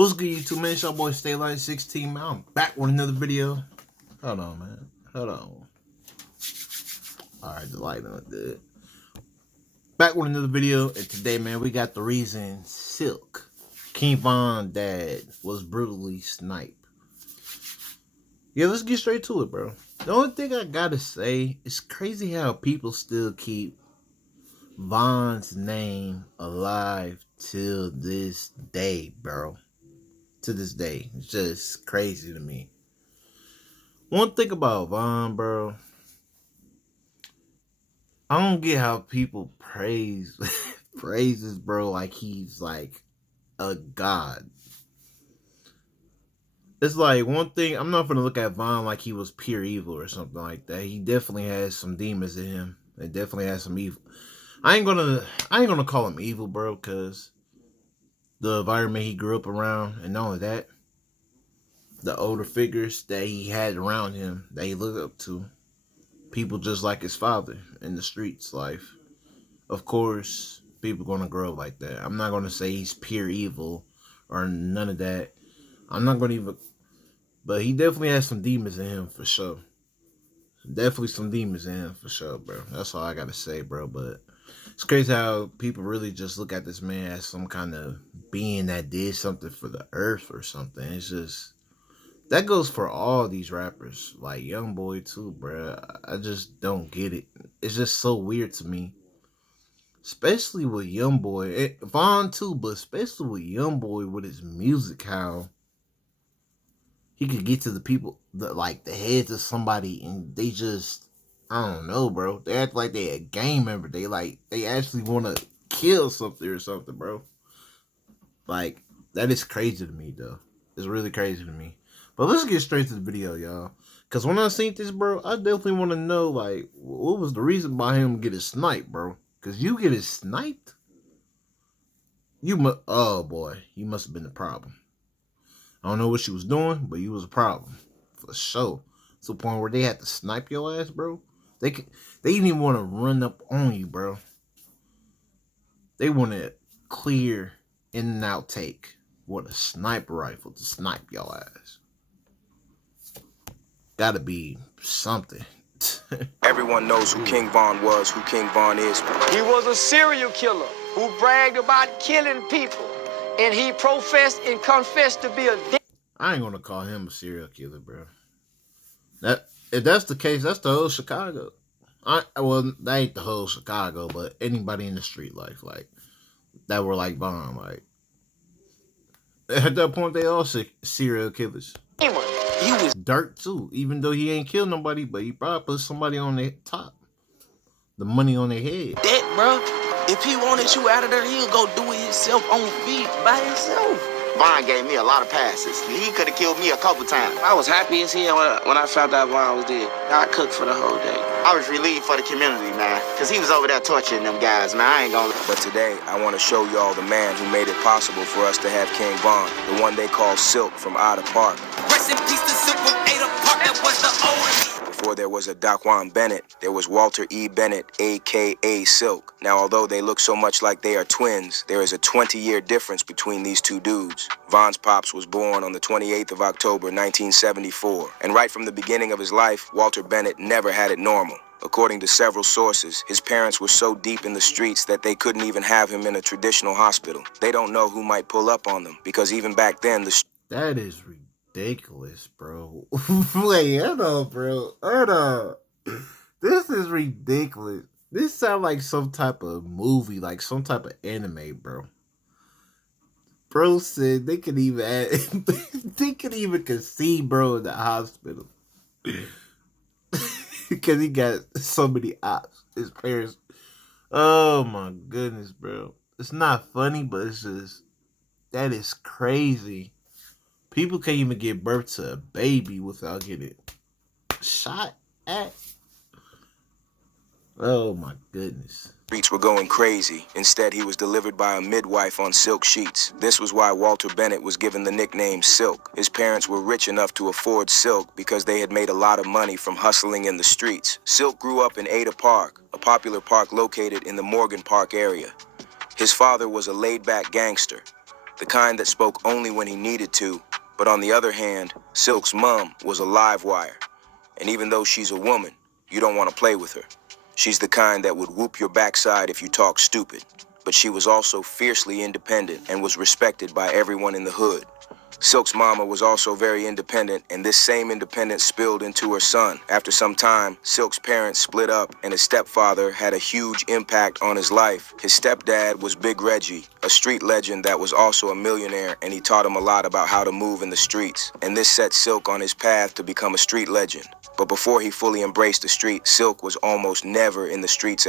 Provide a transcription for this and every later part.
What's good, YouTube, man? It's your boy Stay Light 16, man. I'm back with another video. Hold on, man. Hold on. Alright, the lighting look good. Back with another video, and today, man, we got the reason Silk, King Von's dad, was brutally sniped. Yeah, let's get straight to it, bro. The only thing I gotta say, it's crazy how people still keep Von's name alive till this day, bro. To this day. It's just crazy to me. One thing about Von, I don't get how people praises, bro, like he's like a god. It's like one thing, I'm not gonna look at Von like he was pure evil or something like that. He definitely has some demons in him. It definitely has some evil. I ain't gonna call him evil, bro, because the environment he grew up around, and not only that, the older figures that he had around him that he looked up to, people just like his father in the streets life. Of course, people gonna grow up like that. I'm not gonna say he's pure evil or none of that. I'm not gonna even, but he definitely has some demons in him for sure. Definitely some demons in him for sure, bro. That's all I gotta say, bro. But it's crazy how people really just look at this man as some kind of being that did something for the earth or something. It's just, that goes for all these rappers, like Youngboy too, bro. I just don't get it. It's just so weird to me, especially with Youngboy, Von too, but especially with Youngboy with his music. How he could get to the people, like the heads of somebody, and they just, I don't know, bro. They act like they a gang member. They actually want to kill something or something, bro. Like, that is crazy to me, though. It's really crazy to me. But let's get straight to the video, y'all. Because when I seen this, bro, I definitely want to know, like, what was the reason behind him getting sniped, bro? Because you getting sniped? Oh, boy. You must have been the problem. I don't know what she was doing, but you was a problem. For sure. To the point where they had to snipe your ass, bro. They didn't even want to run up on you, bro. They wanted clear in and out take with a sniper rifle to snipe your ass. Gotta be something. Everyone knows who King Von was, who King Von is. He was a serial killer who bragged about killing people, and he professed and confessed to be a I ain't gonna call him a serial killer, bro. If that's the case, that's the whole Chicago. Well, that ain't the whole Chicago, but anybody in the street life, like, that were like Von, like, at that point, they all serial killers. He was Dirt too, even though he ain't killed nobody, but he probably put somebody on their top, the money on their head. That, bro, if he wanted you out of there, he'll go do it himself on feet by himself. Von gave me a lot of passes. He could have killed me a couple times. I was happy as hell when I found out Von was dead. I cooked for the whole day. I was relieved for the community, man, because he was over there torturing them guys, man. I ain't gonna... But today, I want to show y'all the man who made it possible for us to have King Von, the one they call Silk from Ida Park. Rest in peace to Silk from Ada Park, that was the oldest. Before there was a Daquan Bennett, there was Walter E. Bennett, a.k.a. Silk. Now, although they look so much like they are twins, there is a 20-year difference between these two dudes. Von's pops was born on the 28th of October, 1974. And right from the beginning of his life, Walter Bennett never had it normal. According to several sources, his parents were so deep in the streets that they couldn't even have him in a traditional hospital. They don't know who might pull up on them, because even back then, That is ridiculous, bro. Wait, hold on, bro. Hold on. This is ridiculous. This sounds like some type of movie, like some type of anime, bro. Bro said they could even they could even conceive, bro, in the hospital. Because he got so many ops. His parents. Oh my goodness, bro. It's not funny, but it's just, that is crazy. People can't even give birth to a baby without getting shot at. Oh my goodness. streets were going crazy. Instead, he was delivered by a midwife on silk sheets. This was why Walter Bennett was given the nickname Silk. His parents were rich enough to afford Silk because they had made a lot of money from hustling in the streets. Silk grew up in Ada Park, a popular park located in the Morgan Park area. His father was a laid-back gangster. the kind that spoke only when he needed to. But on the other hand, Silk's mom was a live wire. And even though she's a woman, you don't want to play with her. She's the kind that would whoop your backside if you talk stupid. But she was also fiercely independent and was respected by everyone in the hood. Silk's mama was also very independent, and this same independence spilled into her son. After some time, Silk's parents split up, and his stepfather had a huge impact on his life. His stepdad was Big Reggie, a street legend that was also a millionaire, and he taught him a lot about how to move in the streets. And this set Silk on his path to become a street legend. But before he fully embraced the street, Silk was almost never in the streets.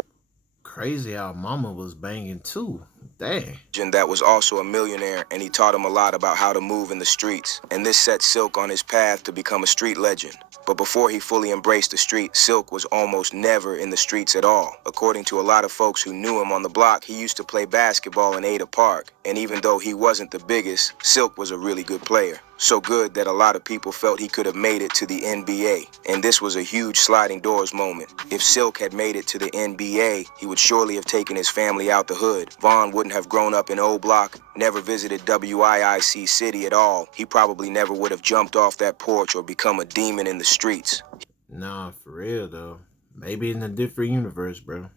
Crazy how mama was banging too. Dang. That was also a millionaire, and he taught him a lot about how to move in the streets. And this set Silk on his path to become a street legend. But before he fully embraced the street, Silk was almost never in the streets at all. According to a lot of folks who knew him on the block, he used to play basketball in Ada Park. And even though he wasn't the biggest, Silk was a really good player. So good that a lot of people felt he could have made it to the NBA. And this was a huge sliding doors moment. If Silk had made it to the NBA, he would surely have taken his family out the hood. Vaughn wouldn't have grown up in O Block, never visited WIIC City at all. He probably never would have jumped off that porch or become a demon in the streets. Nah, for real though. Maybe in a different universe, bro.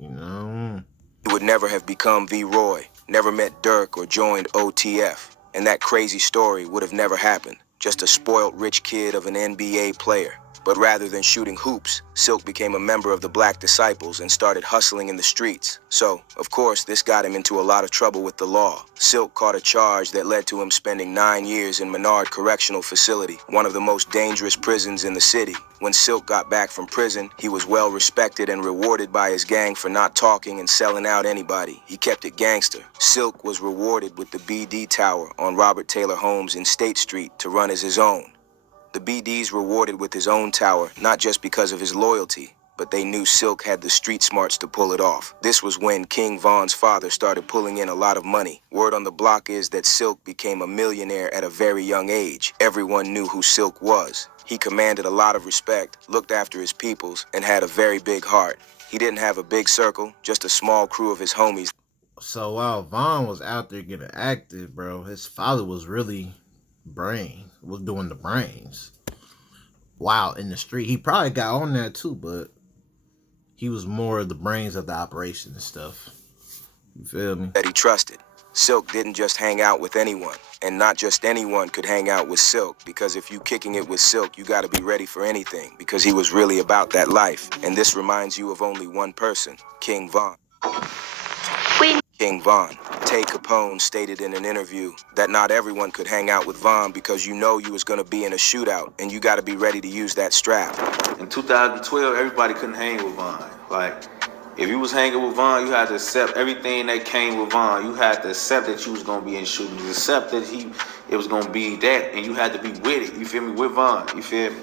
You know. He would never have become V-Roy, never met Dirk or joined OTF. And that crazy story would have never happened. Just a spoiled rich kid of an NBA player. But rather than shooting hoops, Silk became a member of the Black Disciples and started hustling in the streets. So, of course, this got him into a lot of trouble with the law. Silk caught a charge that led to him spending 9 years in Menard Correctional Facility, one of the most dangerous prisons in the city. When Silk got back from prison, he was well respected and rewarded by his gang for not talking and selling out anybody. He kept it gangster. Silk was rewarded with the BD Tower on Robert Taylor Holmes in State Street to run as his own. The BD's rewarded with his own tower, not just because of his loyalty, but they knew Silk had the street smarts to pull it off. This was when King Von's father started pulling in a lot of money. Word on the block is that Silk became a millionaire at a very young age. Everyone knew who Silk was. He commanded a lot of respect, looked after his peoples, and had a very big heart. He didn't have a big circle, just a small crew of his homies. So while Vaughn was out there getting active, bro, his father was really was doing the brains. Wow, in the street. He probably got on that too, but he was more of the brains of the operation and stuff. You feel me? That he trusted. Silk didn't just hang out with anyone, and not just anyone could hang out with Silk, because if you kicking it with Silk, you gotta be ready for anything, because he was really about that life. And this reminds you of only one person, King Von. King Von. Tay Capone stated in an interview that not everyone could hang out with Von because you know you was gonna be in a shootout, and you gotta be ready to use that strap. In 2012, everybody couldn't hang with Von. Like, if you was hanging with Von, you had to accept everything that came with Von. You had to accept that you was gonna be in shooting. You accept that it was gonna be that, and you had to be with it. You feel me? With Von. You feel me?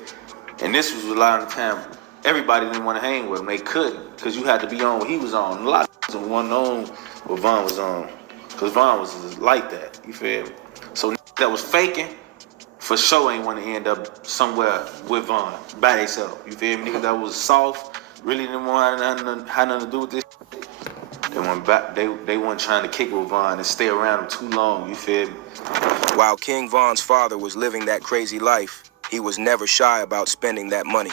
And this was a lot of the time everybody didn't want to hang with him. They couldn't, because you had to be on what he was on. A lot of wasn't on what Von was on, because Von was like that. You feel me? So that was faking, for sure ain't want to end up somewhere with Von by themselves. You feel me? Niggas that was soft, really didn't want had nothing to do with this. They went back. They weren't trying to kick it with Von and stay around him too long. You feel me? While King Von's father was living that crazy life, he was never shy about spending that money.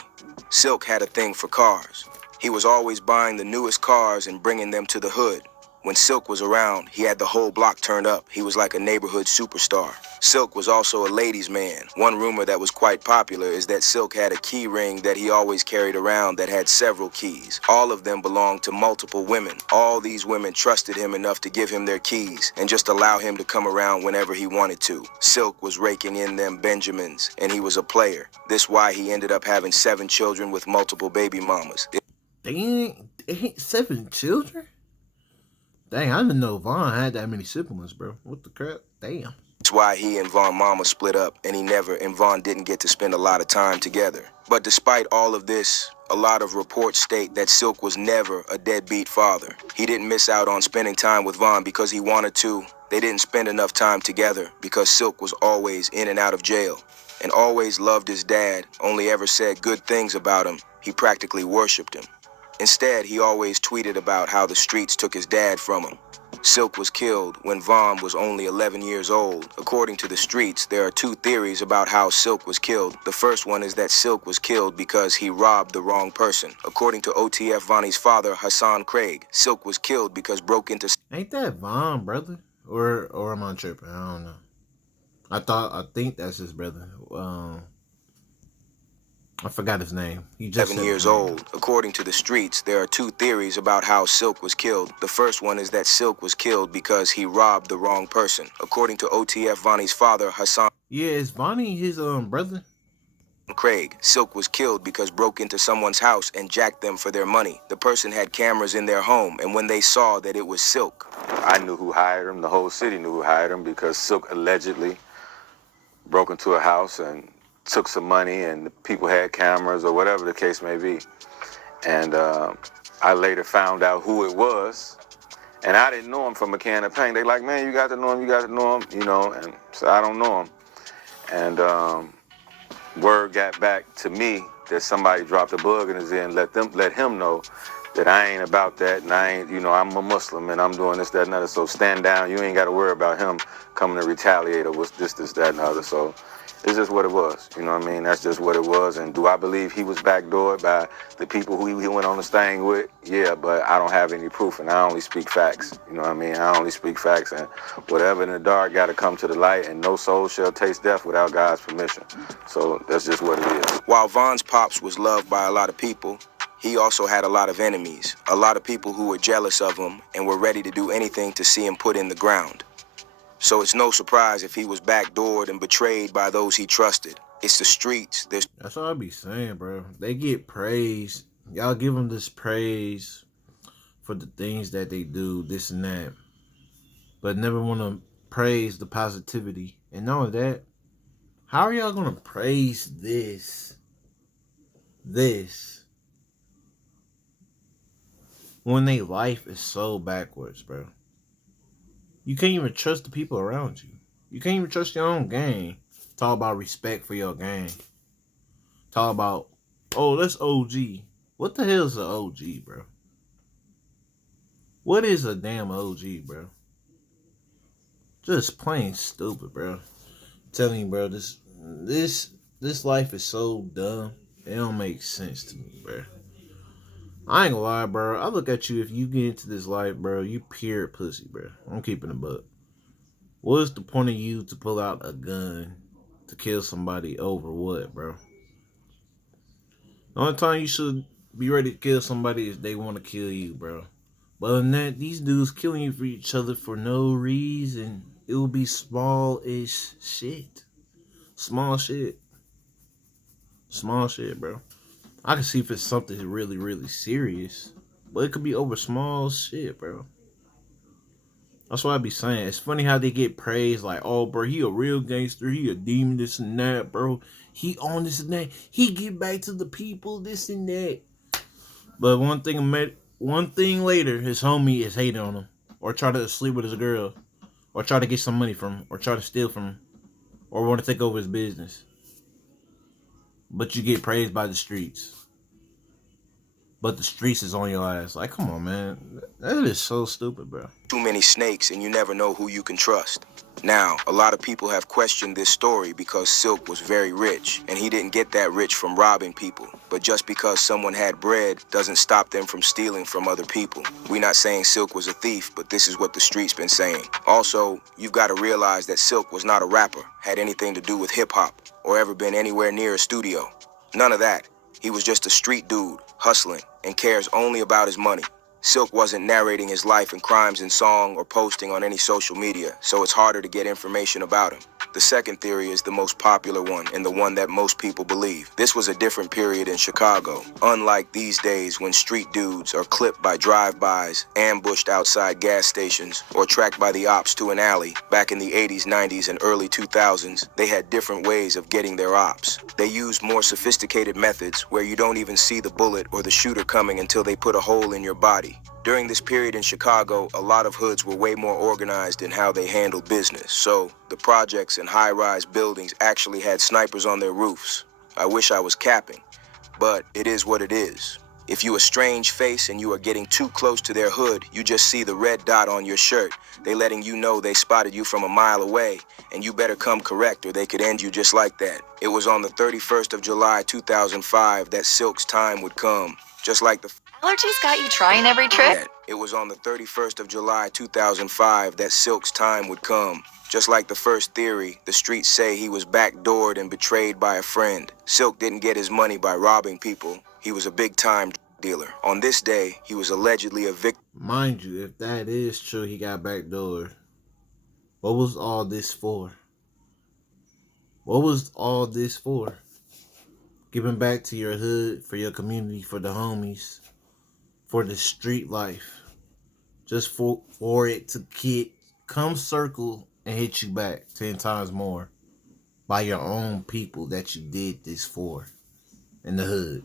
Silk had a thing for cars. He was always buying the newest cars and bringing them to the hood. When Silk was around, he had the whole block turned up. He was like a neighborhood superstar. Silk was also a ladies' man. One rumor that was quite popular is that Silk had a key ring that he always carried around that had several keys. All of them belonged to multiple women. All these women trusted him enough to give him their keys and just allow him to come around whenever he wanted to. Silk was raking in them Benjamins, and he was a player. This why he ended up having 7 children with multiple baby mamas. Dang, 7 children? Dang, I didn't know Vaughn had that many siblings, bro. What the crap? Damn. That's why he and Von Mama split up, and Von didn't get to spend a lot of time together. But despite all of this, a lot of reports state that Silk was never a deadbeat father. He didn't miss out on spending time with Von because he wanted to. They didn't spend enough time together because Silk was always in and out of jail and always loved his dad, only ever said good things about him. He practically worshipped him. Instead, he always tweeted about how the streets took his dad from him. Silk was killed when Vaughn was only 11 years old. According to the streets, there are two theories about how Silk was killed. The first one is that Silk was killed because he robbed the wrong person. According to OTF Vonnie's father, Hassan Craig, Silk was killed because broke into... Ain't that Von, brother? Or am I tripping? I don't know. I think that's his brother. I forgot his name. He just 7 years old. According to the streets, there are two theories about how Silk was killed. The first one is that Silk was killed because he robbed the wrong person. According to OTF Vonnie's father, Hassan... Yeah, is Vonnie his brother? Craig, Silk was killed because broke into someone's house and jacked them for their money. The person had cameras in their home, and when they saw that it was Silk... I knew who hired him. The whole city knew who hired him because Silk allegedly broke into a house and took some money, and the people had cameras or whatever the case may be. And I later found out who it was, and I didn't know him from a can of paint. They like, man, you got to know him, you know, and so I don't know him. And word got back to me that somebody dropped a bug in his ear and let him know that I ain't about that, and I ain't, you know, I'm a Muslim and I'm doing this, that, and other. So stand down. You ain't got to worry about him coming to retaliate or what's this, that, and other. So it's just what it was. You know what I mean? That's just what it was. And do I believe he was backdoored by the people who he went on this thing with? Yeah, but I don't have any proof, and I only speak facts. You know what I mean? I only speak facts, and whatever in the dark got to come to the light, and no soul shall taste death without God's permission. So that's just what it is. While Von's pops was loved by a lot of people, he also had a lot of enemies, a lot of people who were jealous of him and were ready to do anything to see him put in the ground. So it's no surprise if he was backdoored and betrayed by those he trusted. It's the streets. That's what I be saying, bro. They get praise. Y'all give them this praise for the things that they do, this and that, but never want to praise the positivity. And not only that, how are y'all gonna praise this when their life is so backwards, bro? You can't even trust the people around you. You can't even trust your own gang. Talk about respect for your gang. Talk about, oh, that's OG. What the hell is an OG, bro? What is a damn OG, bro? Just plain stupid, bro. I'm telling you, bro, this life is so dumb. It don't make sense to me, bro. I ain't gonna lie, bro. I look at you, if you get into this life, bro, you pure pussy, bro. I'm keeping it buck. What's the point of you to pull out a gun to kill somebody over what, bro? The only time you should be ready to kill somebody is they want to kill you, bro. But other than that, these dudes killing you for each other for no reason. It will be small-ish shit. Small shit. Small shit, bro. I can see if it's something really, really serious. But it could be over small shit, bro. That's what I be saying. It's funny how they get praised like, oh, bro, he a real gangster. He a demon, this and that, bro. He on this and that. He get back to the people, this and that. But one thing later, his homie is hating on him. Or try to sleep with his girl. Or try to get some money from him. Or try to steal from him. Or want to take over his business. But you get praised by the streets. But the streets is on your ass. Like, come on, man. That is so stupid, bro. Too many snakes and you never know who you can trust. Now, a lot of people have questioned this story because Silk was very rich, and he didn't get that rich from robbing people. But just because someone had bread doesn't stop them from stealing from other people. We're not saying Silk was a thief, but this is what the streets been saying. Also, you've got to realize that Silk was not a rapper, had anything to do with hip-hop, or ever been anywhere near a studio. None of that. He was just a street dude, hustling, and cares only about his money. Silk wasn't narrating his life and crimes in song or posting on any social media, so it's harder to get information about him. The second theory is the most popular one and the one that most people believe. This was a different period in Chicago, unlike these days when street dudes are clipped by drive-bys, ambushed outside gas stations, or tracked by the ops to an alley. Back in the 80s, 90s, and early 2000s, they had different ways of getting their ops. They used more sophisticated methods where you don't even see the bullet or the shooter coming until they put a hole in your body. During this period in Chicago, a lot of hoods were way more organized in how they handled business, so the projects and high-rise buildings actually had snipers on their roofs. I wish I was capping, but it is what it is. If you a strange face and you are getting too close to their hood, you just see the red dot on your shirt. They letting you know they spotted you from a mile away, and you better come correct or they could end you just like that. It was on the 31st of July 2005 that Silk's time would come. Just like the Allergies got you trying every trick? It was on the 31st of July 2005 that Silk's time would come. Just like the first theory, the streets say he was backdoored and betrayed by a friend. Silk didn't get his money by robbing people. He was a big-time dealer. On this day, he was allegedly a victim. Mind you, if that is true, he got backdoored. What was all this for? What was all this for? Giving back to your hood, for your community, for the homies, for the street life. Just for it to come circle and hit you back 10 times more by your own people that you did this for in the hood.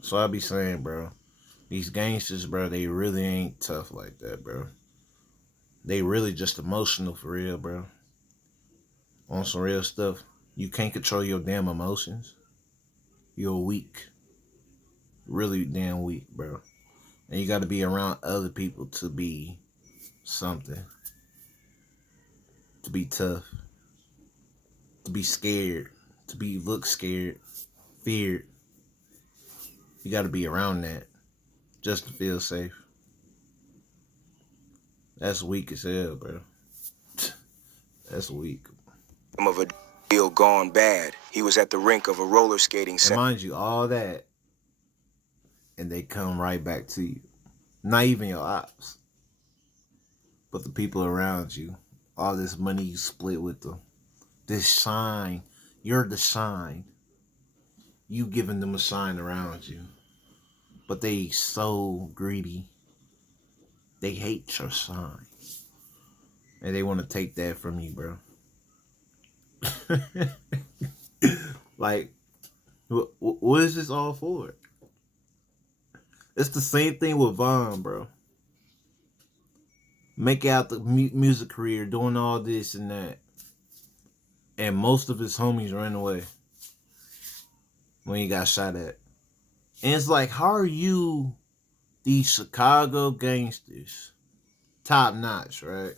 So I be saying, bro, these gangsters, bro, they really ain't tough like that, bro. They really just emotional for real, bro. On some real stuff. You can't control your damn emotions. You're weak. Really damn weak, bro. And you got to be around other people to be something. To be tough. To be scared. To look scared. Feared. You got to be around that just to feel safe. That's weak as hell, bro. That's weak. Of a deal gone bad. He was at the rink of a roller skating center. And mind you, all that, and they come right back to you. Not even your ops, but the people around you. All this money you split with them. This shine. You're the shine. You giving them a shine around you. But they so greedy. They hate your shine. And they want to take that from you, bro. Like, what is this all for? It's the same thing with Von, bro. Make out the music career, doing all this and that. And most of his homies ran away when he got shot at. And it's like, how are you, these Chicago gangsters, top notch, right?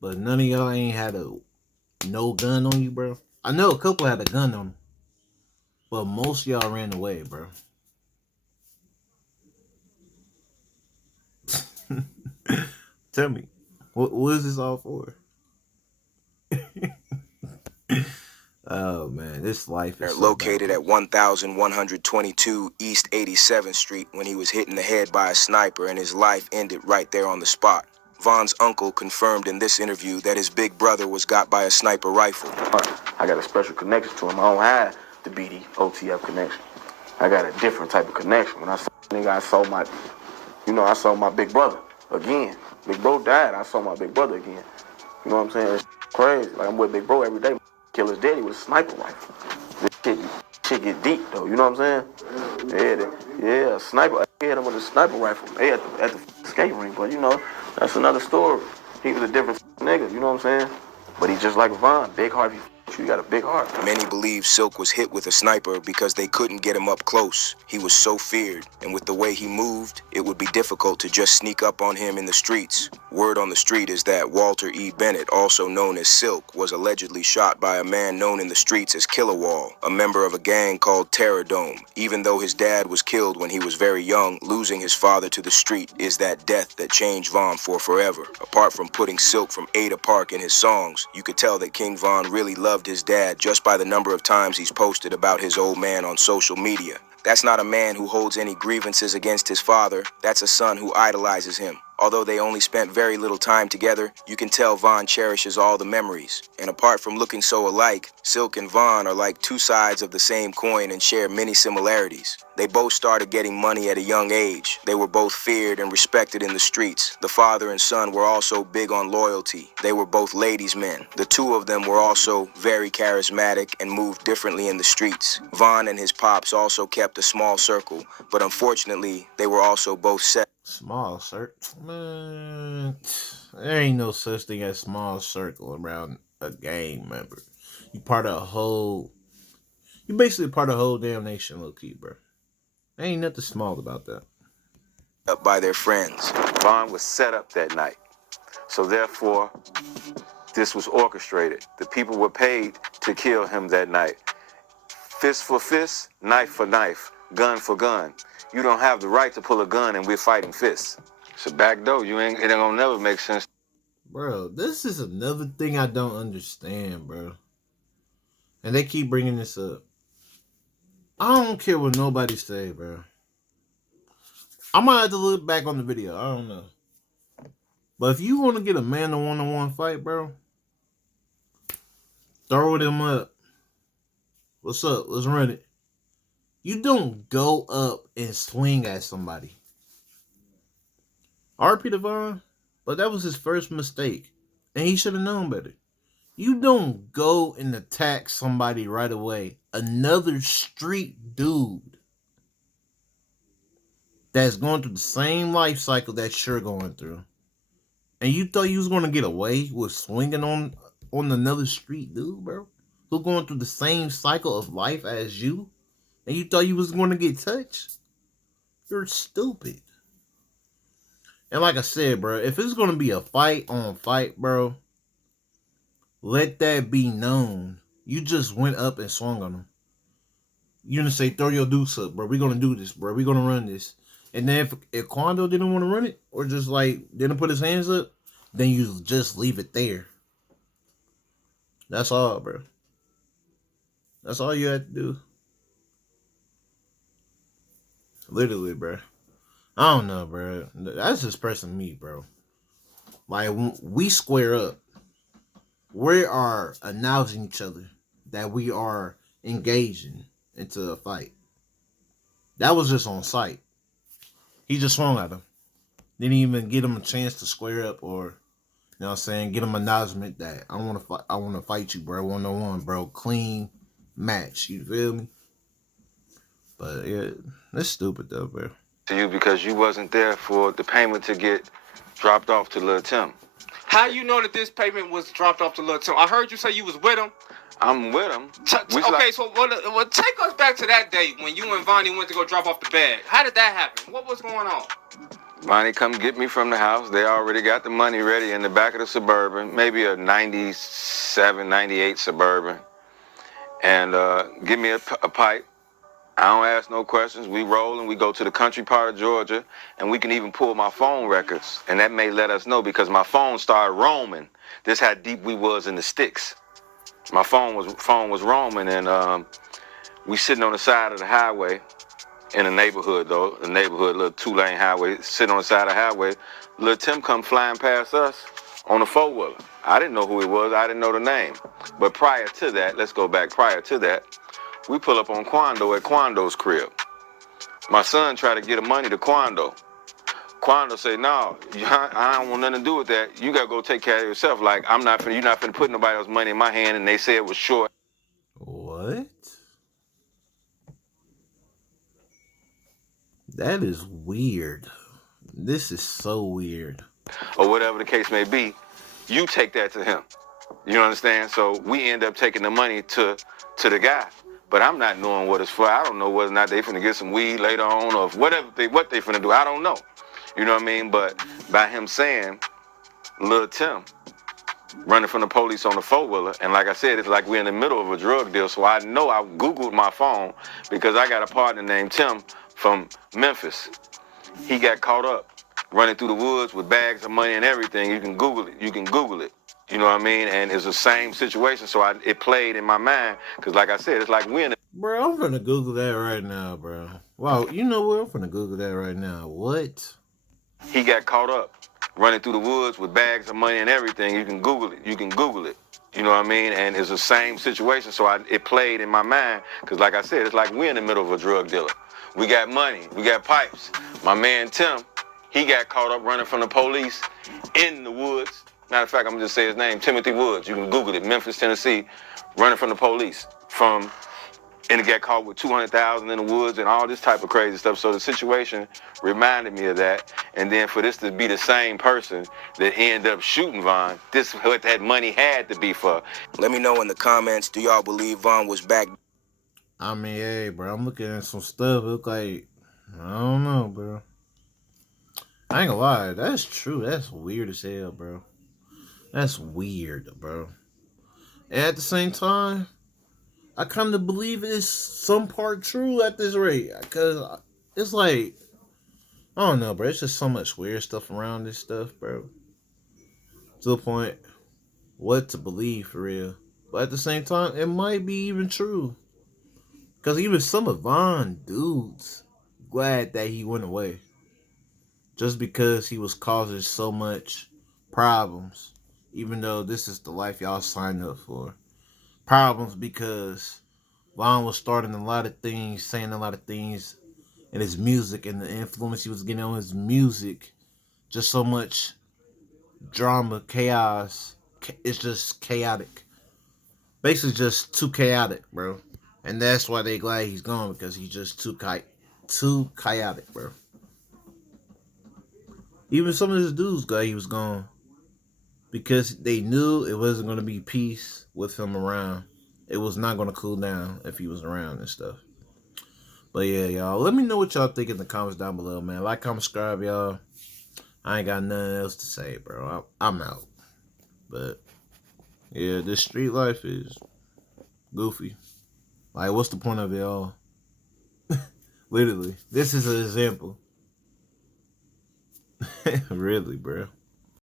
But none of y'all ain't had no gun on you, bro. I know a couple had a gun on them, but most of y'all ran away, bro. Tell me, what is this all for? Oh man, this life is located at 1122 East 87th Street when he was hit in the head by a sniper and his life ended right there on the spot. Von's uncle confirmed in this interview that his big brother was got by a sniper rifle. I got a special connection to him. I don't have the BD OTF connection. I got a different type of connection. When I saw nigga, I saw my big brother again. Big bro died. I saw my big brother again. You know what I'm saying? It's crazy. Like, I'm with big bro every day. Kill his daddy with a sniper rifle. This shit get deep though. You know what I'm saying? Yeah, sniper. I hit him with a sniper rifle. They at the skate rink, but you know, that's another story. He was a different nigga. You know what I'm saying? But he just like Von, big heart. You got a big heart. Many believe Silk was hit with a sniper because they couldn't get him up close. He was so feared, and with the way he moved, it would be difficult to just sneak up on him in the streets. Word on the street is that Walter E. Bennett, also known as Silk, was allegedly shot by a man known in the streets as Killerwall, a member of a gang called Terror Dome. Even though his dad was killed when he was very young, losing his father to the street is that death that changed Von for forever. Apart from putting Silk from Ada Park in his songs, you could tell that King Von really loved his dad just by the number of times he's posted about his old man on social media. That's not a man who holds any grievances against his father. That's a son who idolizes him. Although they only spent very little time together, you can tell Von cherishes all the memories. And apart from looking so alike, Silk and Von are like two sides of the same coin and share many similarities. They both started getting money at a young age. They were both feared and respected in the streets. The father and son were also big on loyalty. They were both ladies' men. The two of them were also very charismatic and moved differently in the streets. Von and his pops also kept a small circle, but unfortunately, they were also both set. Small circle? Man, there ain't no such thing as small circle around a gang member. You basically part of the whole damn nation, low key, bro. Ain't nothing small about that. Up by their friends. Vaughn was set up that night. So therefore, this was orchestrated. The people were paid to kill him that night. Fist for fist, knife for knife, gun for gun. You don't have the right to pull a gun and we're fighting fists. It's a back door. It ain't gonna never make sense. Bro, this is another thing I don't understand, bro. And they keep bringing this up. I don't care what nobody say, bro. I might have to look back on the video. I don't know. But if you want to get a man-to-one fight, bro, throw them up. What's up? Let's run it. You don't go up and swing at somebody. RP Devon, but that was his first mistake. And he should have known better. You don't go and attack somebody right away. Another street dude that's going through the same life cycle that you're going through. And you thought you was going to get away with swinging on another street dude, bro? Who's going through the same cycle of life as you? And you thought you was going to get touched? You're stupid. And like I said, bro, if it's going to be a fight on fight, bro, let that be known. You just went up and swung on him. You didn't say, throw your deuce up, bro. We're going to do this, bro. We're going to run this. And then if Quando didn't want to run it, or just like didn't put his hands up, then you just leave it there. That's all, bro. That's all you had to do. Literally, bro. I don't know, bro. That's just pressing me, bro. Like, we square up. We are announcing each other that we are engaging into a fight. That was just on sight. He just swung at him. Didn't even get him a chance to square up or, you know what I'm saying, get him an acknowledgement that I want to fight you, bro. 1-on-1, bro. Clean match. You feel me? But yeah, that's stupid though, bro. To you because you wasn't there for the payment to get dropped off to Lil Tim. How you know that this payment was dropped off to Lil Tim? I heard you say you was with him. I'm with him. Okay, so take us back to that day when you and Vonnie went to go drop off the bag. How did that happen? What was going on? Vonnie come get me from the house. They already got the money ready in the back of the Suburban, maybe a 97, 98 Suburban. And give me a pipe. I don't ask no questions. We roll and we go to the country part of Georgia, and we can even pull my phone records. And that may let us know because my phone started roaming. This how deep we was in the sticks. My phone was roaming, and we sitting on the side of the highway in a neighborhood, though, a little 2-lane highway, sitting on the side of the highway. Lil Tim come flying past us on a 4-wheeler. I didn't know who he was. I didn't know the name. But prior to that, let's go back. Prior to that, we pull up on Quando at Quando's crib. My son tried to get the money to Quando. Quando say, no, I don't want nothing to do with that. You gotta go take care of yourself. Like, you're not finna put nobody else's money in my hand, and they say it was short. What? That is weird. This is so weird. Or whatever the case may be, you take that to him. You understand? So we end up taking the money to the guy. But I'm not knowing what it's for. I don't know whether or not they finna get some weed later on or what they finna do. I don't know. You know what I mean? But by him saying, Lil Tim running from the police on the 4-wheeler, and like I said, it's like we're in the middle of a drug deal. So I know I Googled my phone because I got a partner named Tim from Memphis. He got caught up running through the woods with bags of money and everything. You can Google it. You know what I mean? And it's the same situation. So it played in my mind. Because like I said, it's like we're in the... Bro, I'm finna Google that right now, bro. Wow, you know what? I'm finna Google that right now. What? He got caught up running through the woods with bags of money and everything. You can Google it. You know what I mean? And it's the same situation. So it played in my mind. Because like I said, it's like we're in the middle of a drug dealer. We got money. We got pipes. My man Tim, he got caught up running from the police in the woods. Matter of fact, I'm going to just say his name, Timothy Woods. You can Google it, Memphis, Tennessee, running from the police. And he got caught with $200,000 in the woods and all this type of crazy stuff. So the situation reminded me of that. And then for this to be the same person that ended up shooting Von, this is what that money had to be for. Let me know in the comments, do y'all believe Von was back? I mean, hey, bro, I'm looking at some stuff. It look like I don't know, bro. I ain't gonna lie, that's true. That's weird as hell, bro. That's weird, bro. And at the same time, I kind of believe it's some part true at this rate. Because it's like, I don't know, bro. It's just so much weird stuff around this stuff, bro. To the point, what to believe for real. But at the same time, it might be even true. Because even some of Von dudes glad that he went away. Just because he was causing so much problems. Even though this is the life y'all signed up for. Problems because Von was starting a lot of things, saying a lot of things in his music and the influence he was getting on his music. Just so much drama, chaos. It's just chaotic. Basically just too chaotic, bro. And that's why they glad he's gone, because he's just too chaotic, bro. Even some of his dudes glad he was gone, because they knew it wasn't going to be peace with him around. It was not going to cool down if he was around and stuff. But yeah, y'all, let me know what y'all think in the comments down below, man. Like, comment, subscribe, y'all. I ain't got nothing else to say, bro. I'm out. But yeah, this street life is goofy. Like, what's the point of it all? Literally, this is an example. Really, bro.